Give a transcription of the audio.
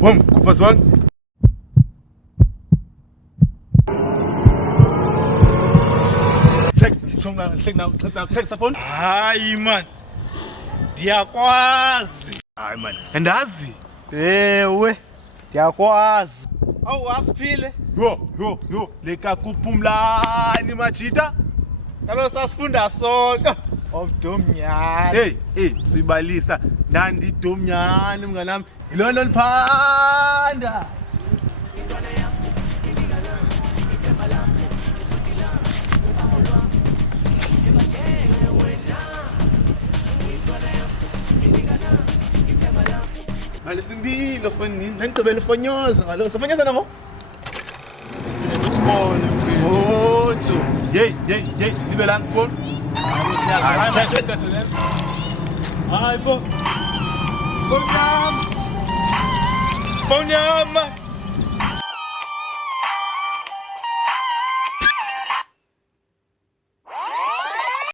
Boom, kupaswan. Take phone. Hayi man, ndiyakwazi. Hayi man, andazi. Ewe, ndiyakwazi. Awu asiphile. Yo, leka kuphumlani majita. Kaloku sasifunda sonke. Omdomnyana. Hey, sibalisa. Ndandidomnyani mnganami. Yilona niphanda. Mali simbilo fonini, nangigqibela fonyoza kaloku. Safonyoza nango? Ojo. Yey, libe la phone. Hayi bo. Phone yami.